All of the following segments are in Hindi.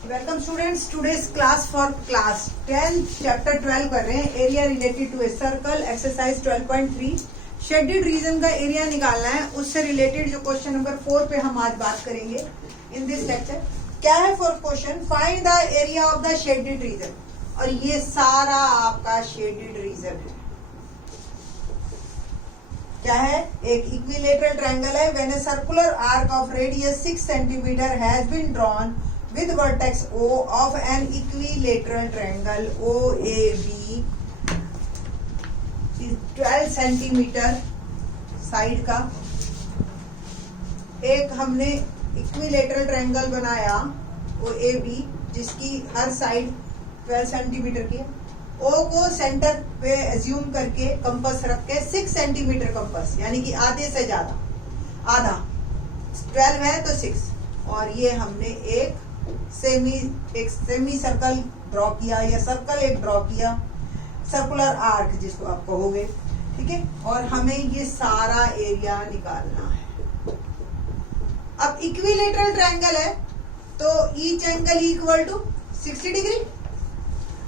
Welcome students, today's class for class 10 chapter 12 कर रहे हैं। Area related to a circle, exercise 12.3। Shaded region का एरिया निकालना है। उससे रिलेटेड जो क्वेश्चन नंबर 4 पे हम आज बात करेंगे इन दिस लेक्चर। क्या है for question, find the area of the shaded region. और ये सारा आपका शेडेड रीजन है। क्या है? एक इक्विलेटरल ट्रायंगल है। When a circular arc of radius 6 centimetre has been drawn with vertex O of an equilateral triangle OAB is 12 centimetre side का। एक हमने इक्विलेटरल ट्रायंगल बनाया OAB जिसकी हर साइड 12 सेंटीमीटर की है। O को सेंटर पे एज्यूम करके कंपास रख के 6 सेंटीमीटर कंपास, यानी कि आधे से ज्यादा, आधा 12 है तो 6। और ये हमने एक सेमी सर्कल ड्रॉ किया, या सर्कल एक ड्रॉ किया, सर्कुलर आर्क जिसको आप कहोगे, ठीक है। और हमें ये सारा एरिया निकालना है। अब इक्विलेटरल ट्रायंगल है तो each angle equal to 60 degree.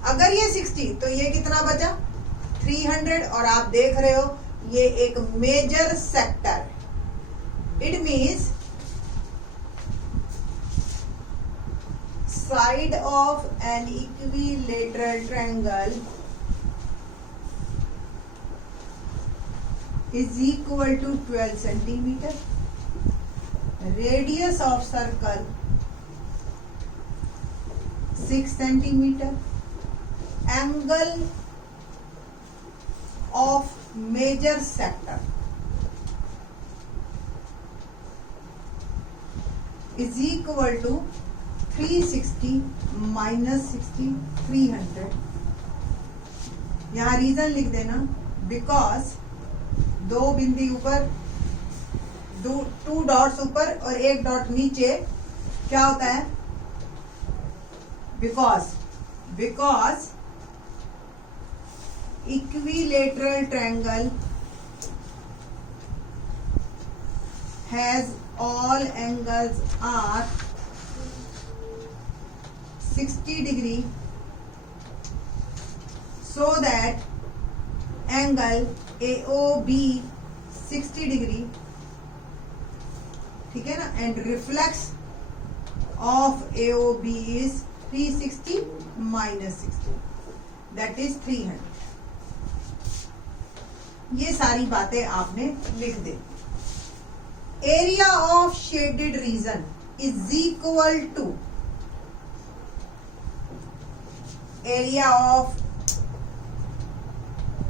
अगर ये 60 तो ये कितना बचा? 300। और आप देख रहे हो ये एक major sector, it means side of an equilateral triangle is equal to 12 centimeter. Radius of circle 6 centimeter. Angle of major sector is equal to 360 minus 60, 300। यहाँ रीजन लिख देना, बिकॉज दो बिंदी ऊपर, टू डॉट्स ऊपर और एक डॉट नीचे, क्या होता है? Because equilateral triangle has all angles are 60 degree, so that angle AOB 60 degree, ठीक है ना। and reflex of AOB is 360 minus 60, that is 300। ये सारी बातें आपने लिख दे। Area of shaded region is equal to area of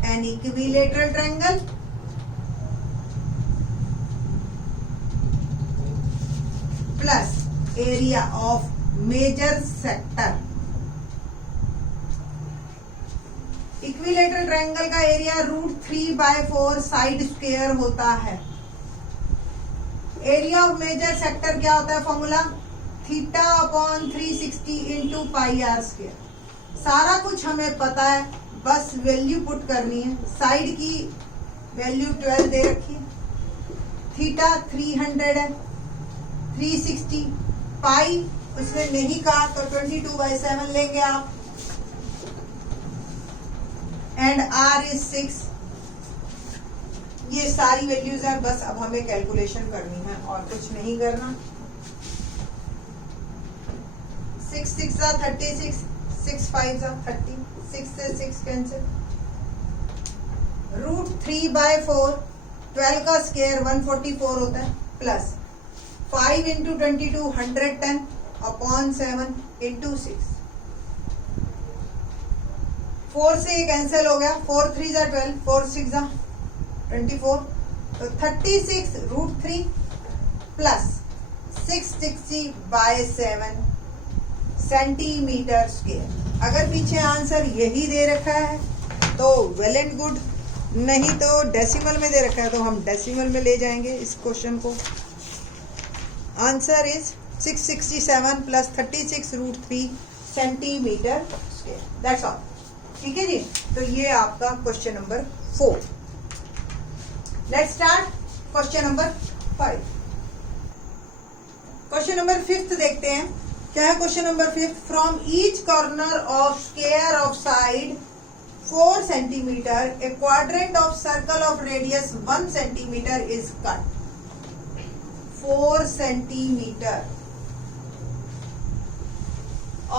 an equilateral triangle plus area of major sector। Equilateral triangle का एरिया √3/4 साइड स्क्वायर होता है। एरिया ऑफ मेजर सेक्टर क्या होता है? Formula θ/360 into πr²। सारा कुछ हमें पता है, बस वैल्यू पुट करनी है। साइड की वैल्यू 12 दे रखी है, थीटा 300 है, 360 पाई उसने नहीं कहा तो 22/7 लेंगे आप, एंड आर इज 6। ये सारी वैल्यूज है, बस अब हमें कैलकुलेशन करनी है और कुछ नहीं करना। 6 6 36, 6 5 30, 6 से 6 कैंसिल। √3/4, 12 का स्क्वायर 144 होता है, प्लस 5 इंटू 22 110 अपॉन 7 इंटू 6। 4 से ये कैंसिल हो गया, 4 3 12, 4 6 24, तो 36 √3 प्लस 660/7 सेंटीमीटर स्क्वायर। अगर पीछे आंसर यही दे रखा है तो वेल एंड गुड, नहीं तो डेसिमल में दे रखा है तो हम डेसिमल में ले जाएंगे इस क्वेश्चन को। Answer is 667 plus 36 √3 centimetre square, that's all. ठीक है जी, तो ये आपका question number 4। Let's start question number 5। Question number 5 देखते हैं। क्या है question number 5? From each corner of square of side 4 centimetre A quadrant of circle of radius 1 centimetre is cut. 4 centimetre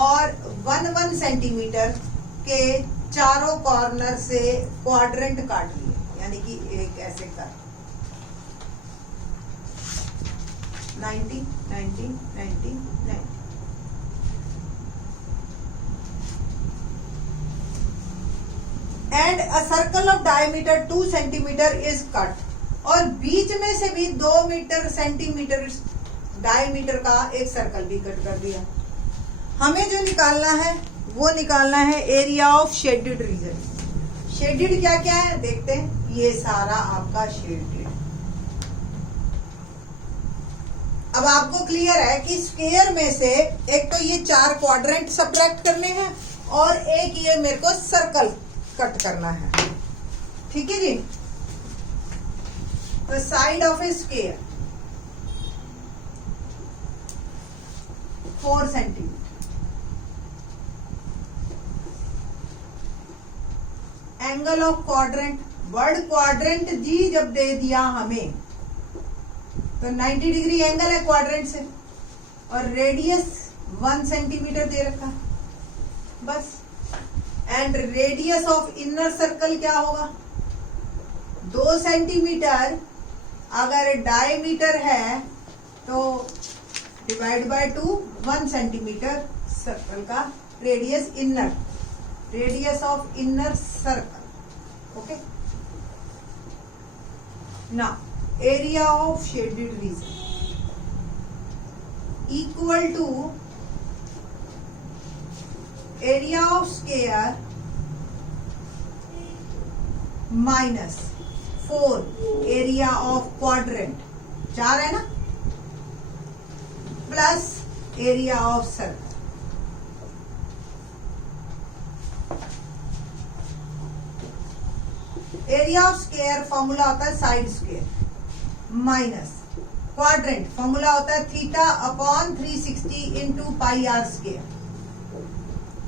और 1 सेंटीमीटर के चारों कॉर्नर से क्वाड्रेंट काट लिए, यानी कि एक ऐसे कर 90 90 90 90 and a circle of diameter 2 centimetre is cut, और बीच में से भी 2 सेंटीमीटर डायमीटर का एक सर्कल भी कट कर दिया। हमें जो निकालना है वो निकालना है area of shaded reason. Shaded क्या क्या है देखते हैं, ये सारा आपका शेडेड। अब आपको क्लियर है कि स्क्वायर में से एक तो ये 4 क्वाड्रेंट सब्ट्रैक्ट करने हैं और एक ये मेरे को सर्कल कट करना है, ठीक है जी। The side of a square 4 centimetre, angle of quadrant, word quadrant जी जब दे दिया हमें तो 90 डिग्री एंगल है क्वाड्रेंट से, और रेडियस 1 सेंटीमीटर दे रखा बस। And radius of inner circle क्या होगा 2 सेंटीमीटर, अगर डायमीटर है तो डिवाइड बाय 2 1 सेंटीमीटर सर्कल का radius, inner radius of inner circle, okay. Now area of shaded region equal to area of square minus 4 area of quadrant, 4 है ना, plus area of circle. Area of square formula होता है side square minus quadrant formula होता है theta upon 360 into pi r square,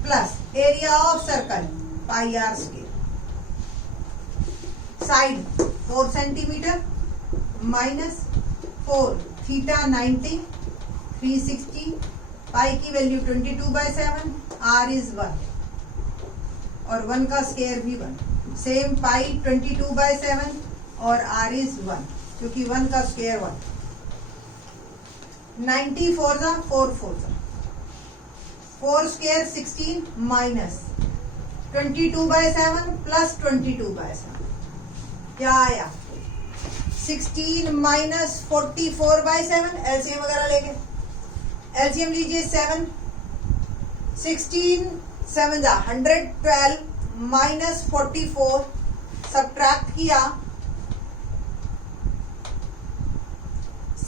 plus area of circle pi r square. Side 4 centimetre minus 4 theta 90 360, pi की वैल्यू 22/7, आर इज 1 और 1 का स्क्वायर भी 1, सेम पाई 22/7 और आर इज 1 क्योंकि 1 का स्क्वायर 1। 90 4 जा 4 4 जा 4 स्क्वायर 16 माइनस 22/7 प्लस 22/7 क्या आया 16 माइनस 44/7, एलसीएम वगैरह लेके एलसीएम लीजिए 7 16 7 जा 112 माइनस 44 सब्ट्रैक्ट किया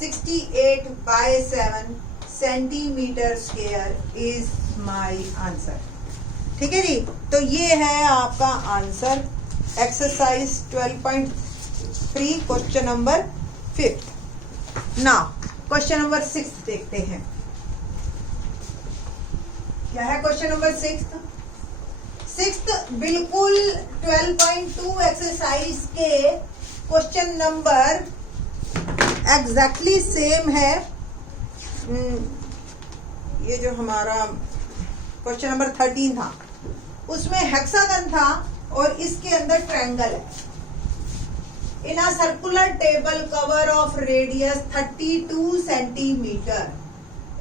68/7 centimetre square is my answer, ठीक है जी। तो ये है आपका answer exercise 12.3 question number 5। Now question number 6 देखते हैं। क्या है क्वेश्चन नंबर 6 बिल्कुल 12.2 एक्सरसाइज के क्वेश्चन नंबर एग्जैक्टली सेम है। ये जो हमारा क्वेश्चन नंबर 13 था उसमें हेक्सागन था और इसके अंदर ट्रायंगल है। In a circular table cover of radius 32 centimetre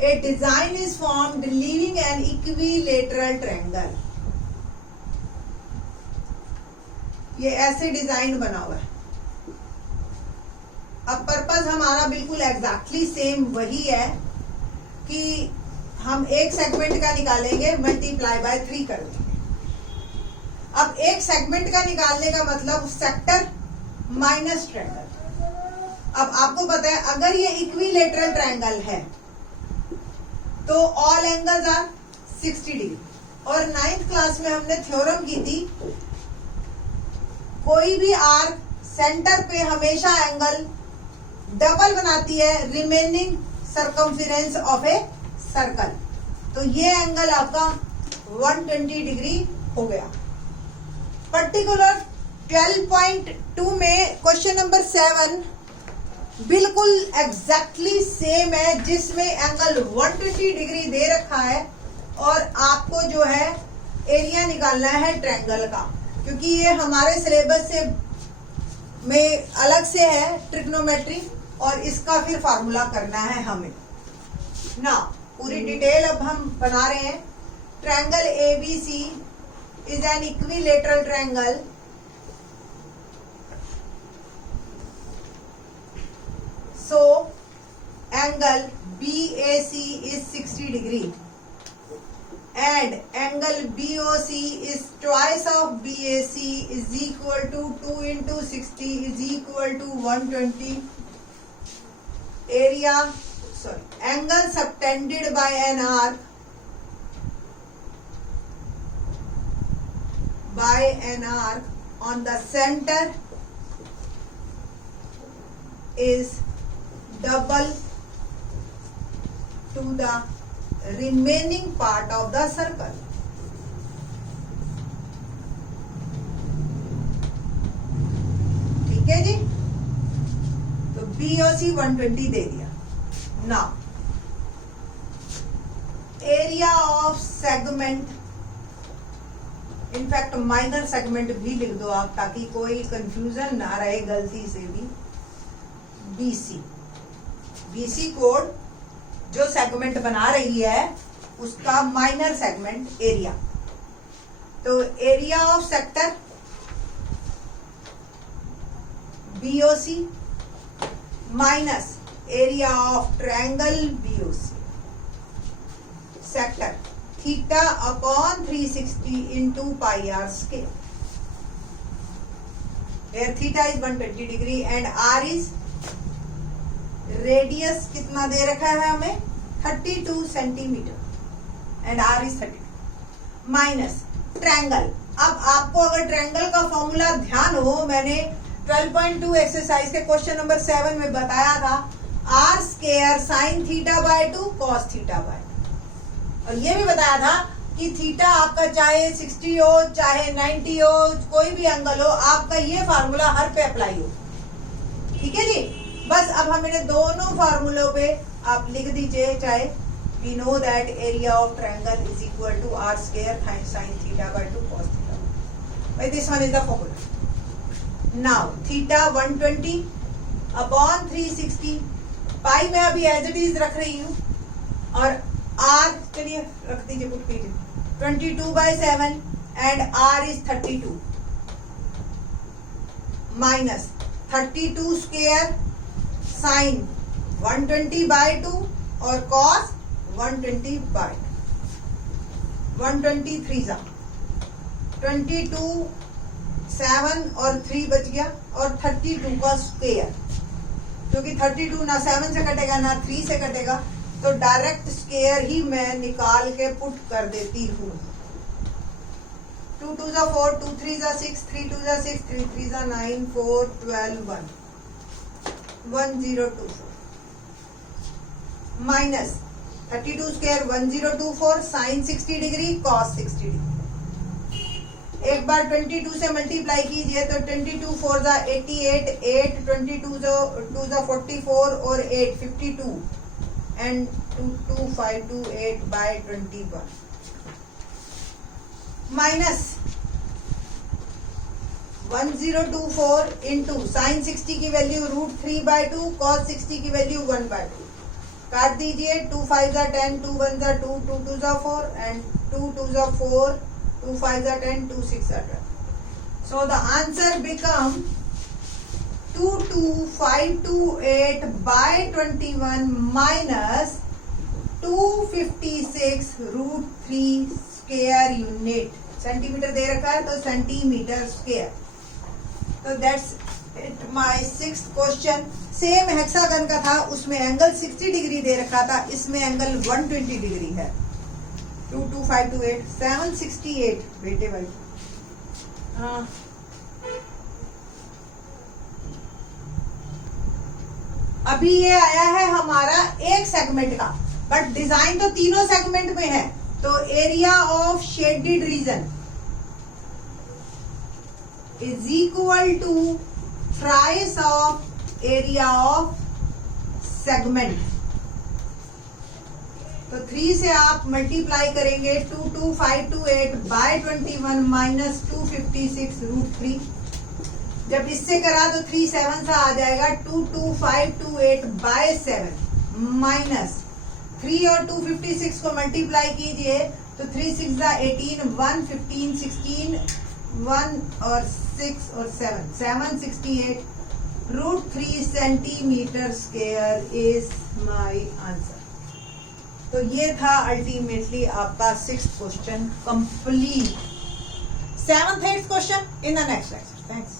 a design is formed leaving an equilateral triangle. ये ऐसे डिजाइन बना हुआ है। अब पर्पस हमारा बिल्कुल एग्जैक्टली सेम वही है कि हम एक सेगमेंट का निकालेंगे मल्टीप्लाई बाय 3 कर देंगे। अब एक सेगमेंट का निकालने का मतलब सेक्टर माइनस ट्रायंगल। अब आपको पता है अगर ये इक्विलेटरल ट्रायंगल है तो ऑल एंगल्स आर 60 डिग्री, और 9th क्लास में हमने थ्योरम की थी कोई भी आर्क सेंटर पे हमेशा एंगल डबल बनाती है remaining circumference of a circle. तो ये एंगल आपका 120 डिग्री हो गया। पर्टिकुलर 12.2 में क्वेश्चन नंबर 7 बिल्कुल एग्जैक्टली सेम है, जिसमें एंगल 120 डिग्री दे रखा है और आपको जो है एरिया निकालना है ट्रायंगल का, क्योंकि ये हमारे सिलेबस से में अलग से है ट्रिग्नोमेट्री, और इसका फिर फार्मूला करना है हमें ना। पूरी डिटेल अब हम बना रहे हैं। Triangle ABC is an equilateral triangle so angle BAC is 60 degree and angle BOC is twice of BAC is equal to 2 into 60 is equal to 120. Angle subtended by an arc on the center is double to the remaining part of the circle. ठीक है जी, तो BOC 120 दे दिया। Now area of segment, in fact minor segment भी लिख दो आप, ताकि कोई कंफ्यूजन ना रहे गलती से भी। BC कोड जो सेगमेंट बना रही है उसका माइनर सेगमेंट एरिया। तो area of sector BOC minus area of triangle BOC, sector theta upon 360 into pi r scale. Here theta is 120 degree and R is radius कितना दे रखा है हमें 32 centimetre and R is 32 minus triangle. अब आपको अगर ट्रायंगल का फॉर्मूला ध्यान हो, मैंने 12.2 एक्सरसाइज के क्वेश्चन नंबर 7 में बताया था, R square sine theta by 2 cos theta by 2, और ये भी बताया था कि थीटा आपका चाहे 60 हो चाहे 90 हो, कोई भी एंगल हो, आपका ये फार्मूला हर पे अप्लाई हो। ठीक है जी, बस अब हमने दोनों फार्मूलों पे आप लिख दीजिए, चाहे we know that area of triangle is equal to R square sine theta by 2 cos theta. भाई this one is the formula. Now theta 120 upon 360, pi में अभी एज इट इज रख रही हूं, और R चलिए रख दीजिए, पुट कीजिए 22/7 and R is 32 minus 32 square sine 120/2 और कॉस 120/2, 123 जा 22, 7 और 3 बच गया, और 32 का स्क्वायर, क्योंकि 32 ना 7 से कटेगा ना 3 से कटेगा, तो डायरेक्ट स्क्वायर ही मैं निकाल के पुट कर देती हूँ। 2 2 जा 4, 2 3 जा 6, 3 2 जा 6, 3 3 जा 9, 4 12 1 1024 minus 32 square 1024 sine 60 degree cos 60 degree. एक बार 22 से मल्टीप्लाई कीजिए तो 22 4 जा 88, 8 22 2 जा 44 और 8 52 एंड 22528/21 माइनस 1024 इंटू साइन 60 की वैल्यू √3/2, कॉस 60 की वैल्यू 1/2, काट दीजिए 2 5 जा 10, 2 1 जा 2, 2 2 जा 4 एंड 2 2 जा 4, 2 5 जा 10, 2 6 जा 12. So the answer become 22528/21 minus 256 √3 square unit. Centimetre दे रखा है तो सेंटीमीटर स्क्वायर। तो that's it my 6th question. Same hexagon का था, उसमें एंगल 60 डिग्री दे रखा था, इसमें एंगल 120 डिग्री है। 22528 768 बेटे भाई। अभी ये आया है हमारा एक सेगमेंट का, बट डिजाइन तो तीनों सेगमेंट में है। तो area of shaded region is equal to thrice of area of segment. तो 3 से आप मल्टीप्लाई करेंगे 22528 बाय 21 माइनस 256 रूट 3। जब इससे करा तो 3 7 सा आ जाएगा 22528 बाय 7 माइनस 3 और 256 को मल्टीप्लाई कीजिए तो 3 6 18 1 15 16 1 और 6 और 7 768 root 3 centimetre square is my answer. तो ये था अल्टीमेटली आपका 6th question complete. 7th 8th question in the next lecture. Thanks.